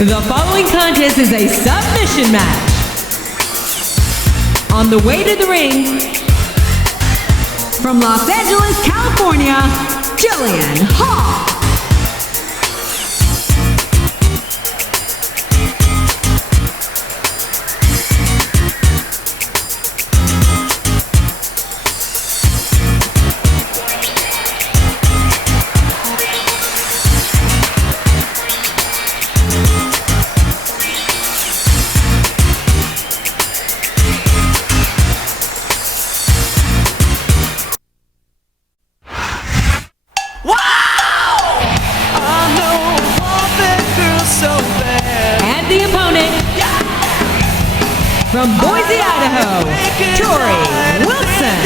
The following contest is a submission match. On the way to the ring, from Los Angeles, California, Jillian Hall. From Boise, Idaho, Torrie Wilson.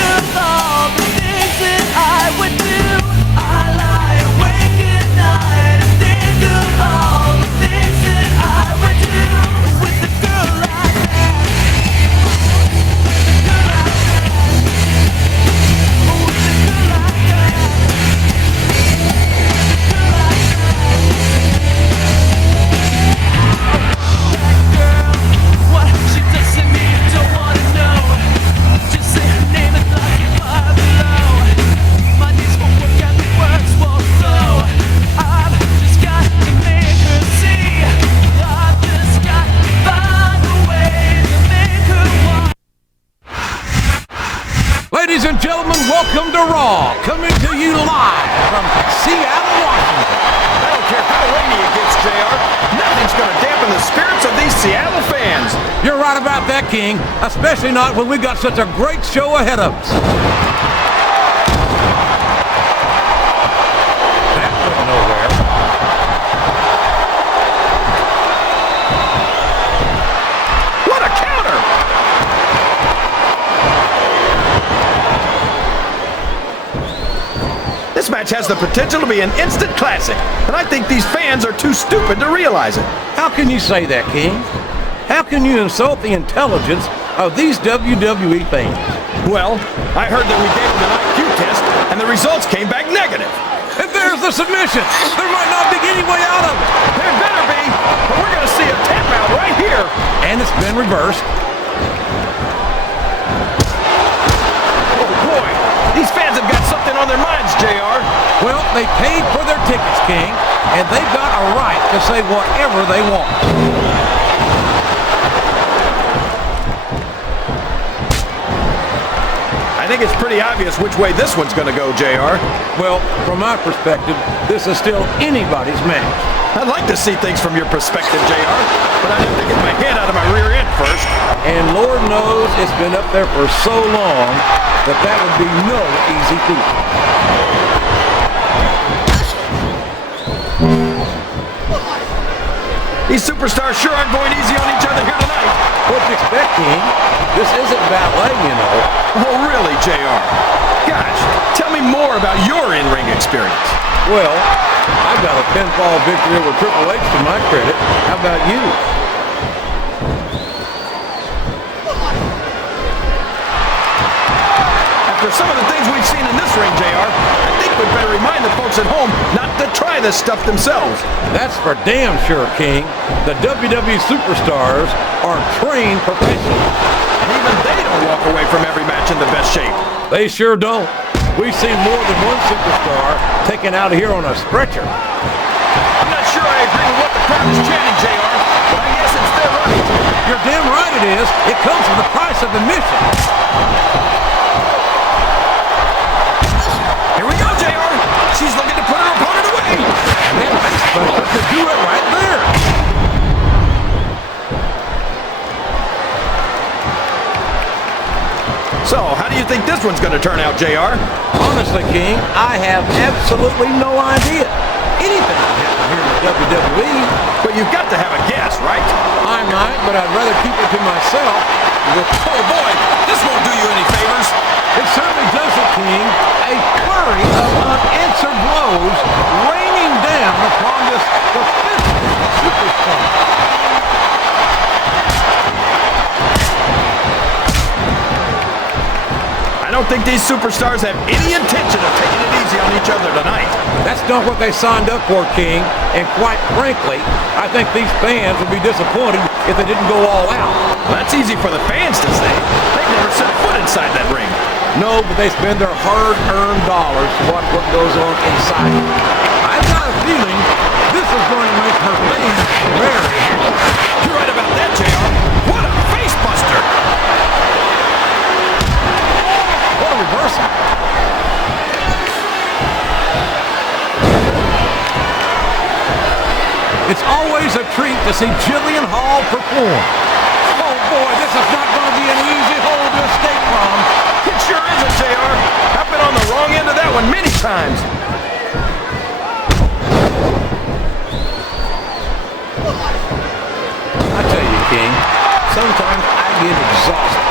Ladies and gentlemen, welcome to Raw, coming to you live from Seattle, Washington. I don't care how rainy it gets, JR. Nothing's going to dampen the spirits of these Seattle fans. You're right about that, King, especially not when we got such a great show ahead of us. That went nowhere. What a counter! This match has the potential to be an instant classic, and I think these fans are too stupid to realize it. How can you say that, King? How can you insult the intelligence of these WWE fans? Well, I heard that we gave them an IQ test, and the results came back negative. And there's the submission. There might not be any way out of it. There better be, but we're going to see a tap out right here. And it's been reversed. Oh, boy. These fans have got something on their minds, JR. Well, they paid for their tickets, King, and they've got a right to say whatever they want. I think it's pretty obvious which way this one's going to go, JR. Well, from my perspective, this is still anybody's match. I'd like to see things from your perspective, JR, but I have to get my head out of my rear end first. And Lord knows it's been up there for so long that that would be no easy feat. These superstars sure aren't going easy on each other here tonight. What do you expect, King? This isn't ballet, you know. Oh, really, JR? Gosh, tell me more about your in-ring experience. Well, I've got a pinfall victory over Triple H to my credit. How about you? After some of the things we've seen in this ring, JR, I think we'd better remind the folks at home not to try this stuff themselves. That's for damn sure, King. The WWE superstars are trained professionals. And even they don't walk away from every match in the best shape. They sure don't. We've seen more than one superstar taken out of here on a stretcher. I'm not sure I agree with what the crowd is chanting, JR, but I guess it's their right. You're damn right it is. It comes with the price of admission. Here we go, JR. She's looking to put her opponent away. Man, I'm supposed to do it right there. So, how do you think this one's going to turn out, JR? Honestly, King, I have absolutely no idea. Anything can happen here in the WWE. But you've got to have a guess, right? I might, but I'd rather keep it to myself. Oh boy, this won't do you any favors. It certainly doesn't, King. A flurry of unanswered blows raining down upon this defensive superstar. I don't think these superstars have any intention of taking it easy on each each other tonight. That's not what they signed up for, King. And quite frankly, I think these fans would be disappointed if they didn't go all out. Well, that's easy for the fans to say. They've never set foot inside that ring. No, but they spend their hard-earned dollars to watch what goes on inside. I've got a feeling this is going to make her fans very happy. You're right about that, JR. What a face buster! What a reversal. It's always a treat to see Jillian Hall perform. Oh boy, this is not going to be an easy hole to escape from. It sure isn't, JR. I've been on the wrong end of that one many times. I tell you, King, sometimes I get exhausted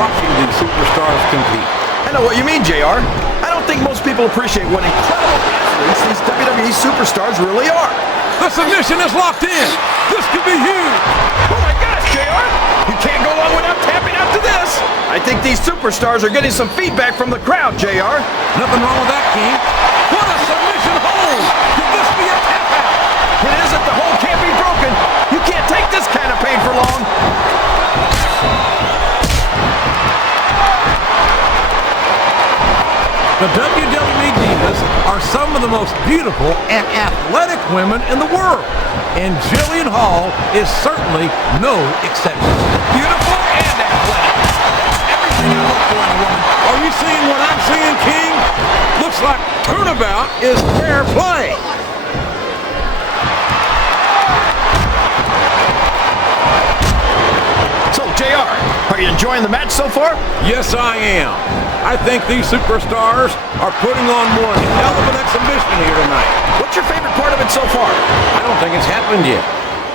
watching these superstars compete. I know what you mean, JR. I don't think most people appreciate what incredible athletes these WWE superstars really are. The submission is locked in. This could be huge. Oh my gosh, JR! You can't go long without tapping out to this. I think these superstars are getting some feedback from the crowd, JR. Nothing wrong with that, King. What a submission hold! Could this be a tap out? It isn't. The hold can't be broken. You can't take this kind of pain for long. The WWE Divas are some of the most beautiful and athletic women in the world. And Jillian Hall is certainly no exception. Beautiful and athletic. That's everything I look for in a woman. Are you seeing what I'm seeing, King? Looks like turnabout is fair play. So, JR, are you enjoying the match so far? Yes, I am. I think these superstars are putting on one hell of an exhibition here tonight. What's your favorite part of it so far? I don't think it's happened yet.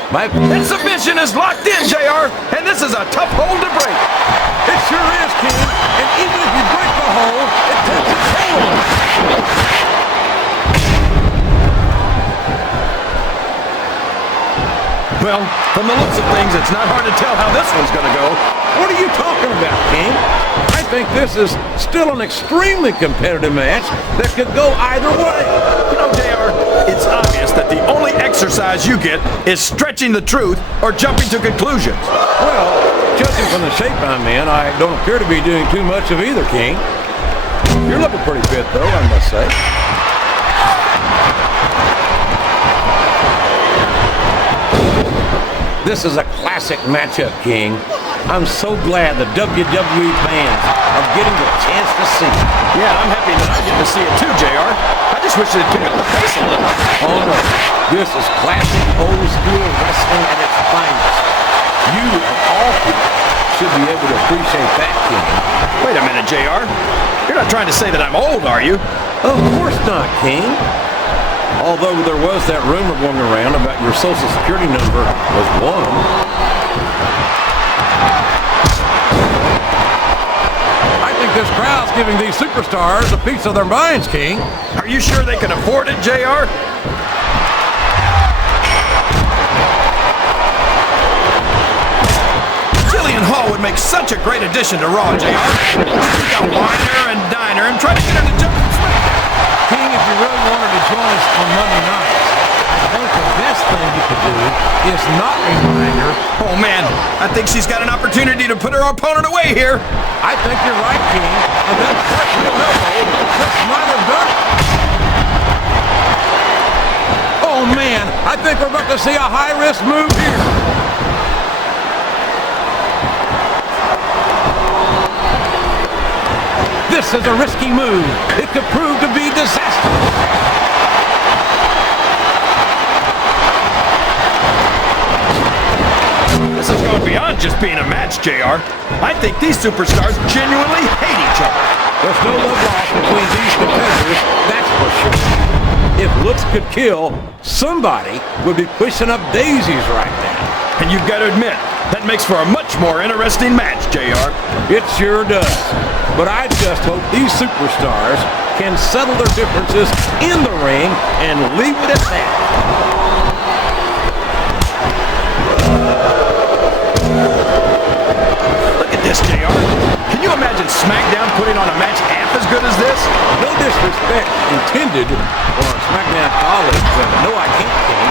That submission is locked in, JR, and this is a tough hold to break. It sure is, King. And even if you break the hold, it takes its toll. Well, from the looks of things, it's not hard to tell how this one's going to go. What are you talking about, King? I think this is still an extremely competitive match that could go either way. You know, JR, it's obvious that the only exercise you get is stretching the truth or jumping to conclusions. Well, judging from the shape I'm in, I don't appear to be doing too much of either, King. You're looking pretty fit, though, I must say. This is a classic matchup, King. I'm so glad the WWE fans are getting the chance to see it. Yeah, I'm happy that I get to see it too, JR. I just wish they'd pick up the pace a little. Oh no, this is classic old school wrestling at its finest. You, of all people, should be able to appreciate that, King. Wait a minute, JR. You're not trying to say that I'm old, are you? Of course not, King. Although there was that rumor going around about your social security number was 1. I think this crowd's giving these superstars a piece of their minds, King. Are you sure they can afford it, JR? Jillian Hall would make such a great addition to Raw, JR. You can wine her and dine her and try to get her to jump from SmackDown. King, if you really wanted to join us on Monday nights, I think the best thing you could do is not remind her. Oh, man. I think she's got an opportunity to put her opponent away here. I think you're right, King. And that freshman elbow just might have done it. Oh, man. I think we're about to see a high-risk move here. This is a risky move. It could prove to be disastrous. This is going beyond just being a match, JR. I think these superstars genuinely hate each other. There's no love lost between these competitors, that's for sure. If looks could kill, somebody would be pushing up daisies right now. And you've got to admit, that makes for a much more interesting match, JR. It sure does. But I just hope these superstars can settle their differences in the ring and leave it at that. Look at this, JR. Can you imagine SmackDown putting on a match half as good as this? No disrespect intended for our SmackDown colleagues, but no, I can't think.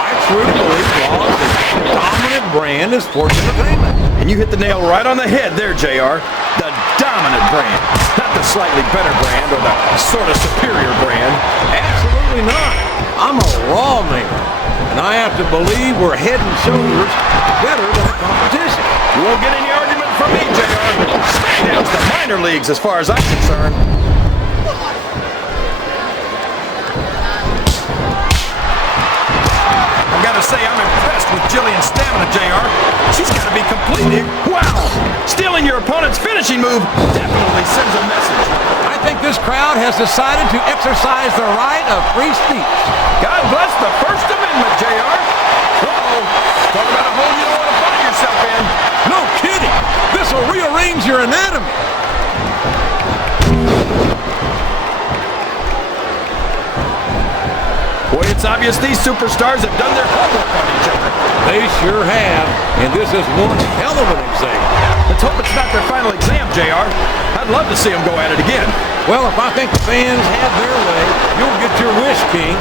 I truly believe Raw is the dominant brand in sports entertainment. And you hit the nail right on the head there, JR. The dominant brand. Not the slightly better brand or the sort of superior brand. Absolutely not. I'm a Raw man, and I have to believe we're head and shoulders better than the competition. You won't get any argument from me, JR. SmackDown's the minor leagues as far as I'm concerned. I've got to say, I'm impressed with Jillian's stamina, JR. She's got to be completely... Wow! Stealing your opponent's finishing move definitely sends a message. I think this crowd has decided to exercise the right of free speech. God bless the First Amendment, JR. Uh-oh. Talk about a hole you don't want to find yourself in. No kidding. This will rearrange your anatomy. Boy, it's obvious these superstars have done their homework on each other. They sure have, and this is one hell of an exam. Let's hope it's not their final exam, JR. I'd love to see them go at it again. Well, if I think the fans have their way, you'll get your wish, King.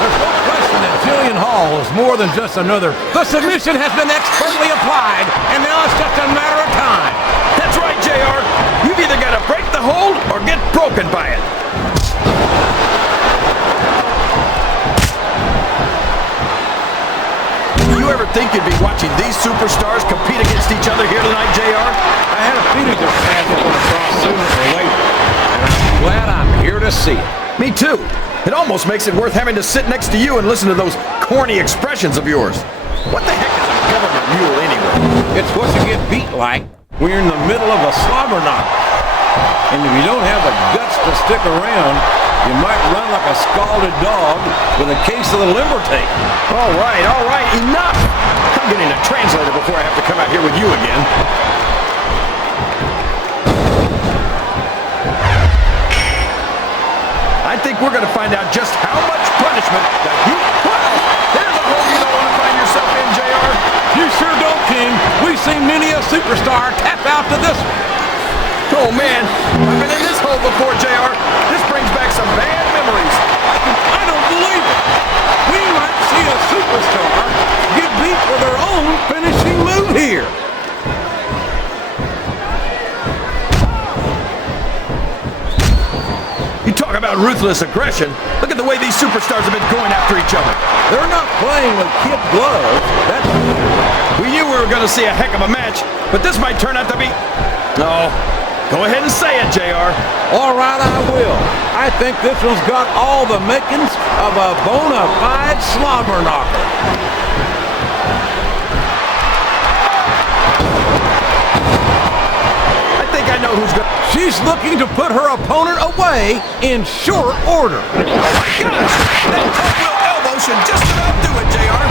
There's no question that Jillian Hall is more than just another. The submission has been expertly applied, and now it's just a matter of time. That's right, JR. You've either got to break the hold or get broken by it. You ever think you'd be watching these superstars compete against each other here tonight, JR? I had a feeling their paths were going to cross sooner or later, and I'm glad I'm here to see it. Me too. It almost makes it worth having to sit next to you and listen to those corny expressions of yours. What the heck is a government mule anyway? It's what you get beat like when you're in the middle of a slobber knock. And if you don't have the guts to stick around, you might run like a scalded dog with a case of the limber tape. All right, enough! I'm getting a translator before I have to come out here with you again. I think we're going to find out just how much punishment that you... Wow! There's a hole you don't want to find yourself in, JR. You sure don't, King. We've seen many a superstar tap out to this one. Oh, man. I've been in this hole before, JR. This brings back some bad memories. I don't believe it. We might see a superstar get beat for their own finishing move here. You talk about ruthless aggression. Look at the way these superstars have been going after each other. They're not playing with kid gloves. That's for sure. We knew we were going to see a heck of a match, but this might turn out to be... No. Go ahead and say it, JR. All right, I will. I think this one's got all the makings of a bona fide slobber knocker. I think I know who's going to... She's looking to put her opponent away in short order. Oh, my gosh! That cartwheel elbow should just about do it, JR.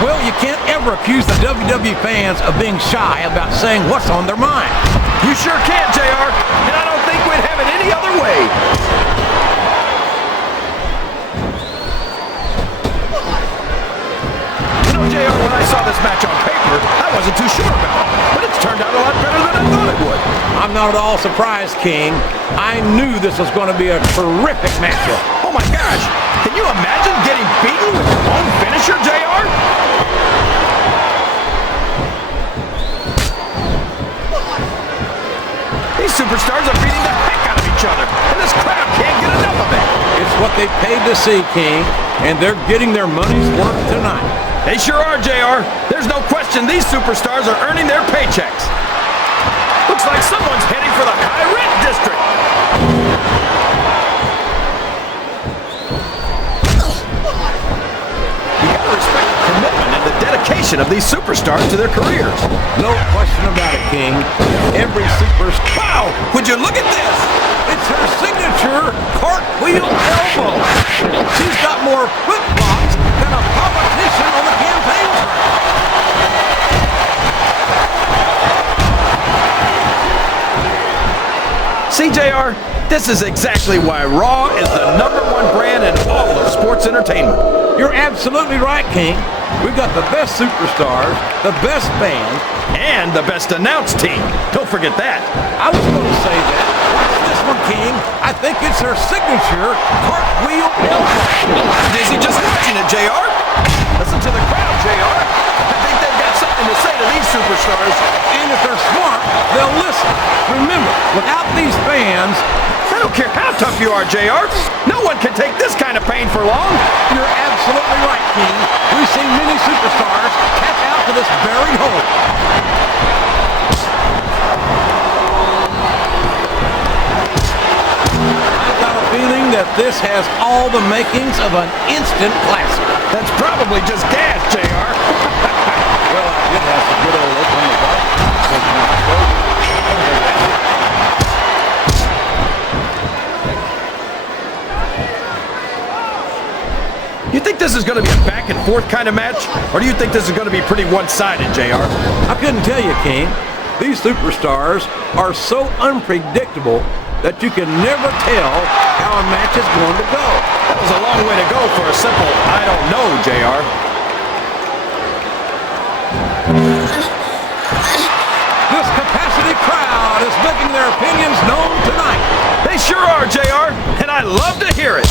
Well, you can't ever accuse the WWE fans of being shy about saying what's on their mind. You sure can, JR, and I don't think we'd have it any other way. You know, JR, when I saw this match on paper, I wasn't too sure about it, but it's turned out a lot better than I thought it would. I'm not at all surprised, King. I knew this was going to be a terrific matchup. Oh my gosh, can you imagine getting beaten with your own finisher, JR? These superstars are beating the heck out of each other, and this crowd can't get enough of it. It's what they paid to see, King, and they're getting their money's worth tonight. They sure are, JR. There's no question these superstars are earning their paychecks. Looks like someone's heading for the high rent district. You gotta respect the commitment and the dedication of these superstars to their careers. No question about it, King. Every superstar... Wow! Would you look at this? It's her signature cartwheel elbow. She's got more flip-flops than a politician on the campaign trail. See, JR, This is exactly why Raw is the #1 brand in all of sports entertainment. You're absolutely right, King. We've got the best superstars, the best band, And the best announced team. Don't forget that. I was going to say that. Watch this one, King. I think it's their signature cartwheel elbow. Is he just watching it, JR? Listen to the crowd, JR. I think they've got something to say to these superstars. And if they're smart, they'll listen. Remember, without these fans, I don't care how tough you are, JR. No one can take this kind of pain for long. you're absolutely right, King. We've seen many superstars tap out to this very hole. I've got a feeling that this has all the makings of an instant classic. That's probably just gas, JR. Well, I did have some good old look on the bike. You think this is going to be a back and forth kind of match? Or do you think this is going to be pretty one-sided, JR? I couldn't tell you, King. These superstars are so unpredictable that you can never tell how a match is going to go. That was a long way to go for a simple, I don't know, JR. This capacity crowd is making their opinions known tonight. They sure are, JR, and I love to hear it.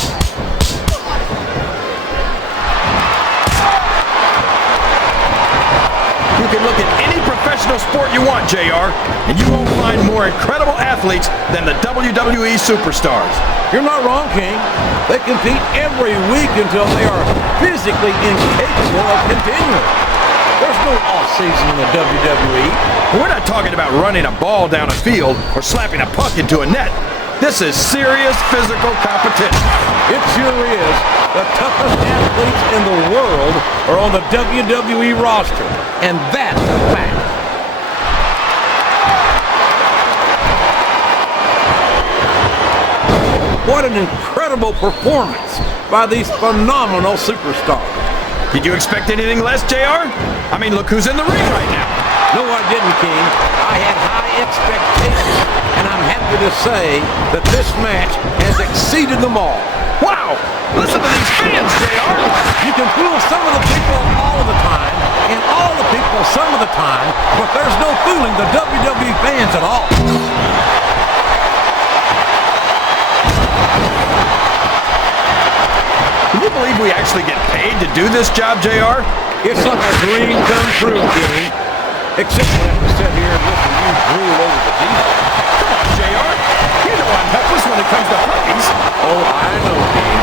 You can look at any professional sport you want, JR, and you won't find more incredible athletes than the WWE Superstars. You're not wrong, King. They compete every week until they are physically incapable of continuing. There's no off-season in the WWE. We're not talking about running a ball down a field or slapping a puck into a net. This is serious physical competition. It sure is. The toughest athletes in the world are on the WWE roster, and that's a fact. What an incredible performance by these phenomenal superstars. Did you expect anything less, JR? I mean, look who's in the ring right now. No, I didn't, King. I had high expectations, and I'm happy to say that this match has exceeded them all. Wow! Listen to these fans, JR! You can fool some of the people all of the time, and all the people some of the time, but there's no fooling the WWE fans at all. Can you believe we actually get paid to do this job, JR? It's like a dream come true, King. Except we have to sit here and listen to you drool over the deal. Come on, JR. You know I'm helpless when it comes to puppies. Oh, I know, King.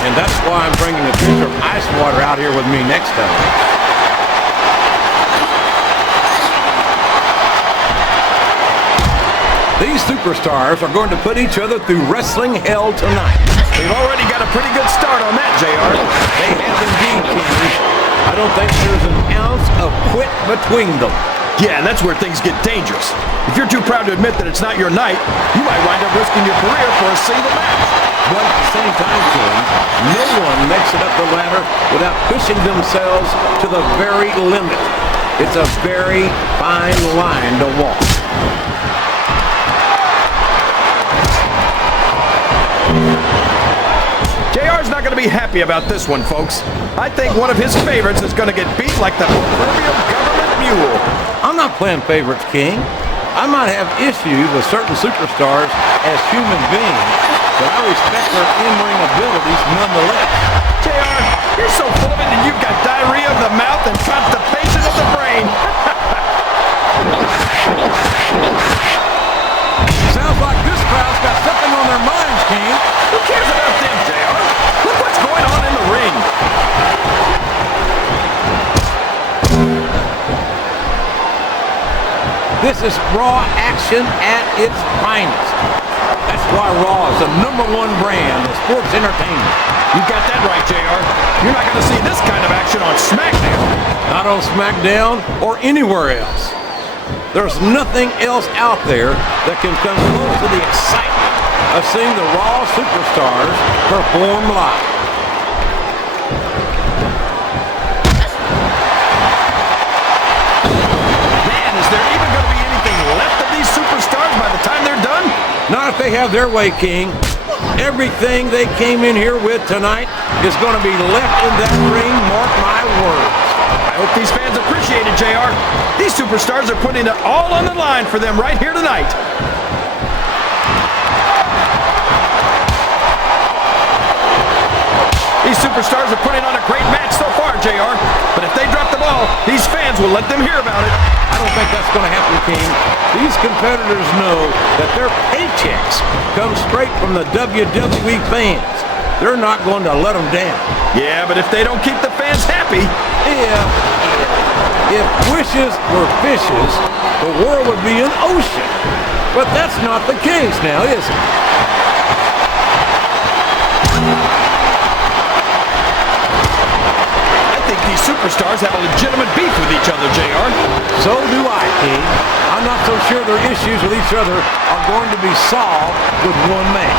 And that's why I'm bringing a pitcher of ice water out here with me next time. These superstars are going to put each other through wrestling hell tonight. We've already got a pretty good start on that, JR. They have indeed, King. I don't think there's an ounce of quit between them. Yeah, and that's where things get dangerous. If you're too proud to admit that it's not your night, you might wind up risking your career for a single match. But at the same time, King, no one makes it up the ladder without pushing themselves to the very limit. It's a very fine line to walk. JR's not going to be happy about this one, folks. I think one of his favorites is going to get beat like the proverbial government mule. I'm not playing favorites, King. I might have issues with certain superstars as human beings, but I respect their in-ring abilities nonetheless. JR, you're so full of it and you've got diarrhea of the mouth and constipation of the brain. Sounds like this crowd's got something on their minds, King. Who cares about them, JR? Look what's going on in the ring. This is Raw action at its finest. That's why Raw is the #1 brand of sports entertainment. You got that right, JR. You're not going to see this kind of action on SmackDown. Not on SmackDown or anywhere else. There's nothing else out there that can come close to the excitement of seeing the Raw superstars perform live. Man, is there even going to be anything left of these superstars by the time they're done? Not at they have their way, King, everything they came in here with tonight is going to be left in that ring, mark my words. I hope these fans appreciate it, JR. These superstars are putting it all on the line for them right here tonight. These superstars are putting on a great match so far, JR. But if they drop the ball, these fans will let them hear about it. I don't think that's going to happen, King. These competitors know that their paychecks come straight from the WWE fans. They're not going to let them down. Yeah, but if they don't keep the fans happy... If wishes were fishes, the world would be an ocean. But that's not the case now, is it? These superstars have a legitimate beef with each other, JR. So do I, King. I'm not so sure their issues with each other are going to be solved with one man.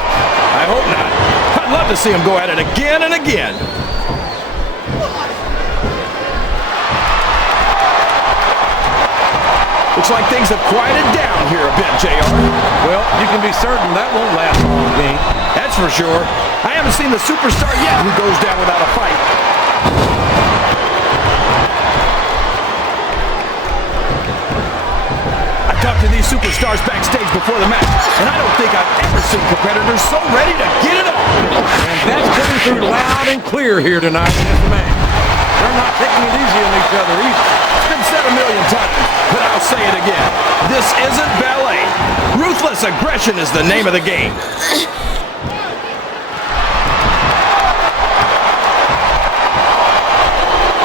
I hope not. I'd love to see them go at it again and again. Looks like things have quieted down here a bit, JR. Well, you can be certain that won't last long, King. That's for sure. I haven't seen the superstar yet who goes down without a fight. I talked to these superstars backstage before the match, and I don't think I've ever seen competitors so ready to get it on. And that's coming through loud and clear here tonight in this match. They're not taking it easy on each other either. It's been said a million times, but I'll say it again. This isn't ballet. Ruthless aggression is the name of the game.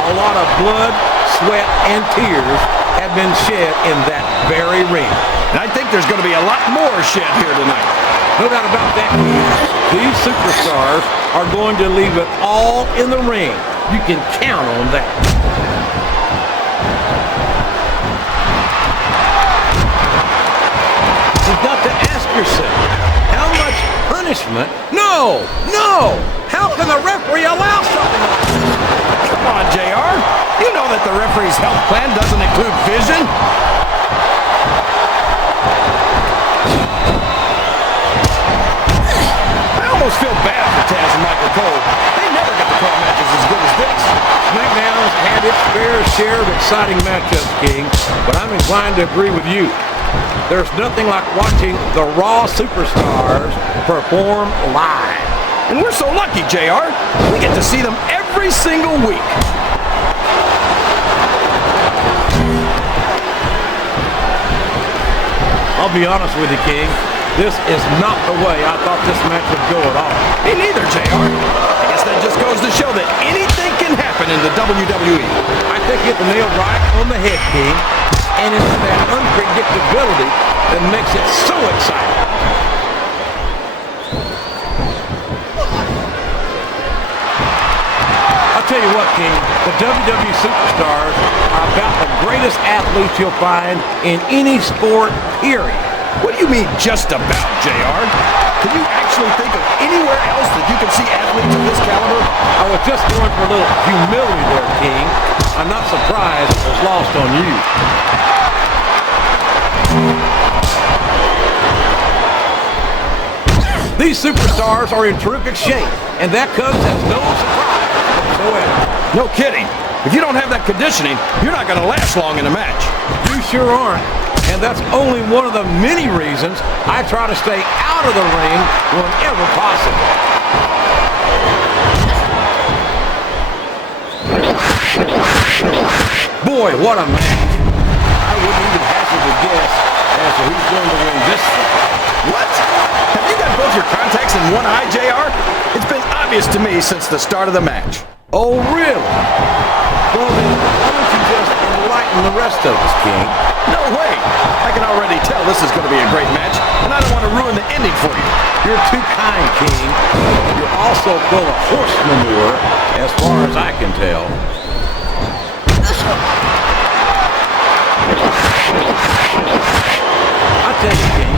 A lot of blood, sweat, and tears have been shed in that very ring. And I think there's going to be a lot more shed here tonight. No doubt about that. These superstars are going to leave it all in the ring. You can count on that. You've got to ask yourself, how much punishment? No! How can the referee allow something like this? Come on, JR. You know that the referee's health plan doesn't include vision. I almost feel bad for Taz and Michael Cole. They never got to call matches as good as this. SmackDown's had its fair share of exciting matchups, King, but I'm inclined to agree with you. There's nothing like watching the Raw superstars perform live. And we're so lucky, JR. We get to see them every single week. I'll be honest with you, King. This is not the way I thought this match would go at all. Me neither, JR. I guess that just goes to show that anything can happen in the WWE. I think you hit the nail right on the head, King. And it's that unpredictability that makes it so exciting. I'll tell you what, King, the WWE superstars are about the greatest athletes you'll find in any sport, period. What do you mean, just about, JR? Can you actually think of anywhere else that you can see athletes of this caliber? I was just going for a little humility there, King. I'm not surprised it was lost on you. These superstars are in terrific shape, and that comes as no surprise whatsoever. No kidding. If you don't have that conditioning, you're not going to last long in a match. You sure aren't. And that's only one of the many reasons I try to stay out of the ring whenever possible. Boy, what a match. I wouldn't even hazard a guess as to who's going to win this thing. What? Have you got both your contacts in one eye, JR? It's been obvious to me since the start of the match. Oh, really? Well, then, why don't you just enlighten the rest of us, King? No way. I can already tell this is going to be a great match, and I don't want to ruin the ending for you. You're too kind, King. You're also full of horse manure, as far as I can tell. I tell you, King,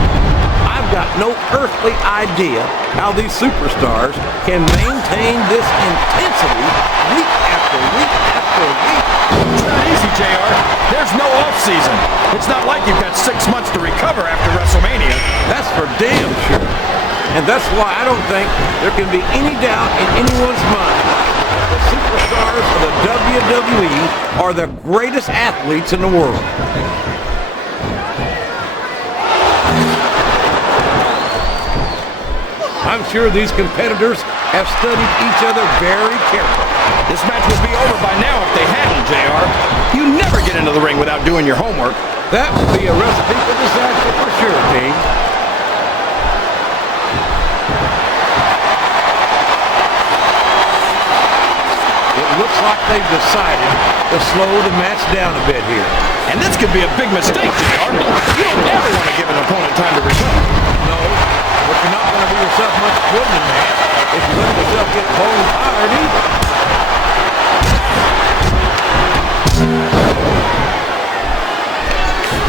I've got no earthly idea how these superstars can maintain this intensity week after week after week. It's not easy, JR. There's no off season. It's not like you've got 6 months to recover after WrestleMania. That's for damn sure. And that's why I don't think there can be any doubt in anyone's mind that the superstars of the WWE are the greatest athletes in the world. I'm sure these competitors have studied each other very carefully. This match would be over by now if they hadn't, JR. You never get into the ring without doing your homework. That would be a recipe for disaster for sure, King. It looks like they've decided to slow the match down a bit here. And this could be a big mistake, JR. You don't ever want to give an opponent time to recover. No, but you're not going to do yourself much good in a match if you let yourself get bone tired either.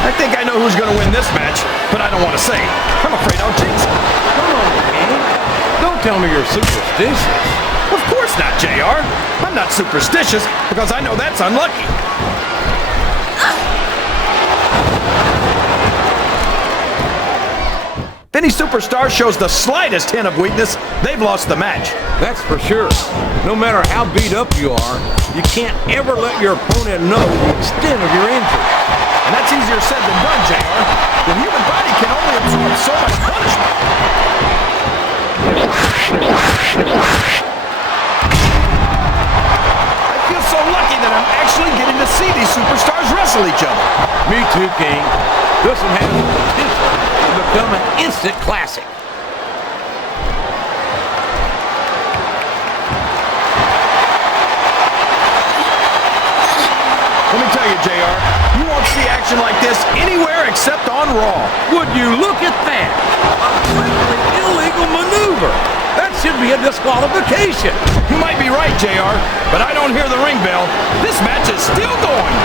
I think I know who's going to win this match, but I don't want to say. I'm afraid I'll jinx it. Come on, King. Don't tell me you're superstitious. Of course not, JR. I'm not superstitious because I know that's unlucky. If any superstar shows the slightest hint of weakness, they've lost the match. That's for sure. No matter how beat up you are, you can't ever let your opponent know the extent of your injury. And that's easier said than done, JR. The human body can only absorb so much punishment. I feel so lucky that I'm actually getting to see these superstars wrestle each other. Me too, King. This one has the potential to become an instant classic. Let me tell you, JR, you won't see action like this anywhere except on Raw. Would you look at that? A completely illegal maneuver. That should be a disqualification. You might be right, JR, but I don't hear the ring bell. This match is still going.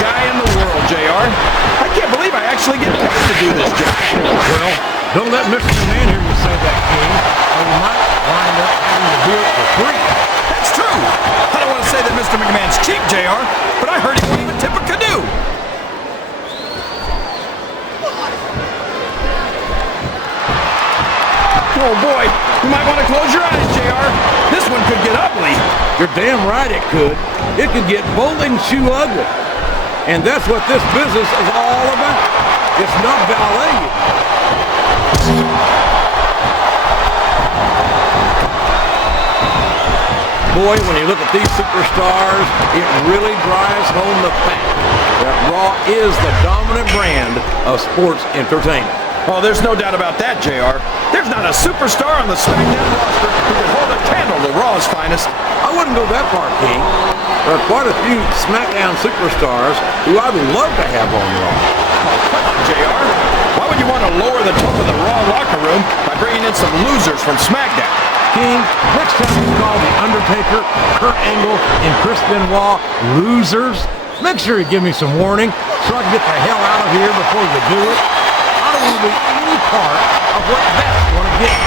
Guy in the world, JR. I can't believe I actually get paid to do this job. Well, don't let Mr. McMahon hear you say that, King, or you might wind up having to do it for free. That's true. I don't want to say that Mr. McMahon's cheap, JR, but I heard he won't even tip a canoe. Oh boy, you might want to close your eyes, JR. This one could get ugly. You're damn right it could. It could get bowling shoe ugly. And that's what this business is all about. It's not ballet. Boy, when you look at these superstars, it really drives home the fact that Raw is the dominant brand of sports entertainment. Oh, there's no doubt about that, JR. There's not a superstar on the SmackDown roster who can hold a candle to Raw's finest. I wouldn't go that far, King. There are quite a few SmackDown superstars who I'd love to have on Raw. Oh, come on, JR. Why would you want to lower the tone of the Raw locker room by bringing in some losers from SmackDown? King, next time you call The Undertaker, Kurt Angle, and Chris Benoit losers, make sure you give me some warning so I can get the hell out of here before you do it. I don't want to be any part of what that's going to get.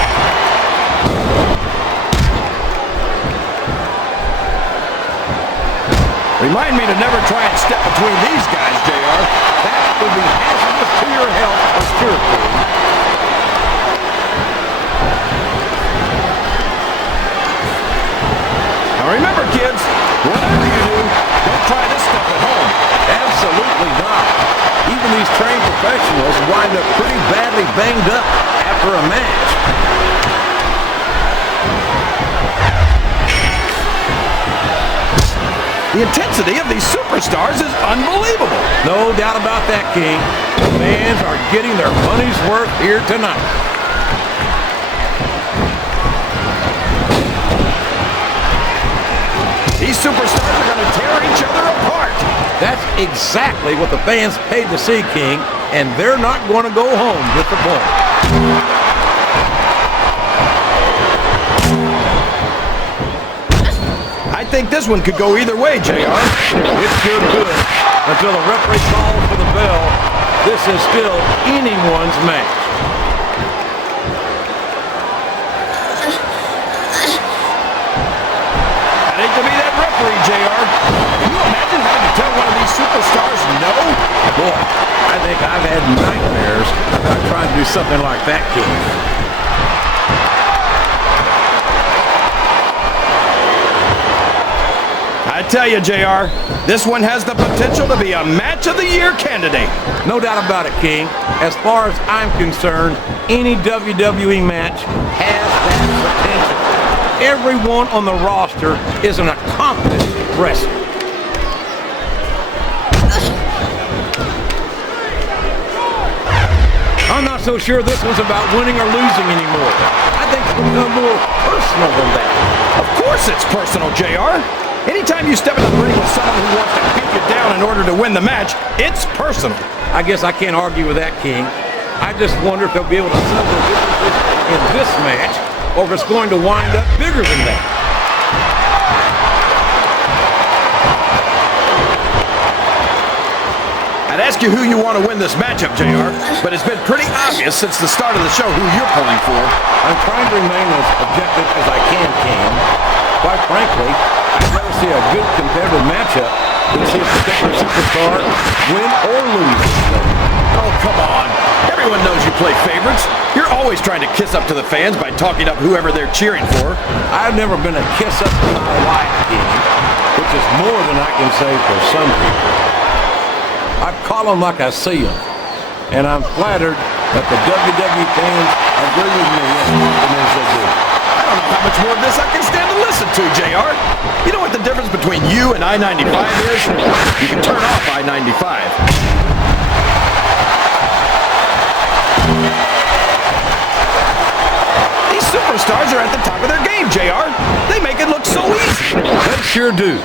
Remind me to never try and step between these guys, JR. That would be hazardous to your health for sure, King. Now remember, kids, whatever you do, don't try this stuff at home. Absolutely not. Even these trained professionals wind up pretty badly banged up after a match. The intensity of these superstars is unbelievable. No doubt about that, King. The fans are getting their money's worth here tonight. These superstars are going to tear each other apart. That's exactly what the fans paid to see, King, and they're not going to go home disappointed. I think this one could go either way, JR. It sure could. Until the referee calls for the bell, this is still anyone's match. JR. Can you imagine having to tell one of these superstars no? Boy, I think I've had nightmares about trying to do something like that, King. I tell you, JR, this one has the potential to be a match of the year candidate. No doubt about it, King. As far as I'm concerned, any WWE match has that potential. Everyone on the roster is an accomplished wrestler. I'm not so sure this one's about winning or losing anymore. I think it's become more personal than that. Of course it's personal, JR. Anytime you step into the ring with someone who wants to beat you down in order to win the match, it's personal. I guess I can't argue with that, King. I just wonder if they'll be able to settle the differences in this match, or if it's going to wind up bigger than that. I'd ask you who you want to win this matchup, JR, but it's been pretty obvious since the start of the show who you're pulling for. I'm trying to remain as objective as I can, King. Quite frankly, I'd rather see a good competitive matchup than see a particular superstar win or lose. Oh, come on. Everyone knows you play favorites. You're always trying to kiss up to the fans by talking up whoever they're cheering for. I've never been a kiss up to my wife, King, which is more than I can say for some people. I call them like I see them, and I'm flattered that the WWE fans agree with me as often as they do. I don't know how much more of this I can stand to listen to, JR. You know what the difference between you and I-95 is? You can turn off I-95. These superstars are at the top of their game, JR. They make it look so easy. They sure do.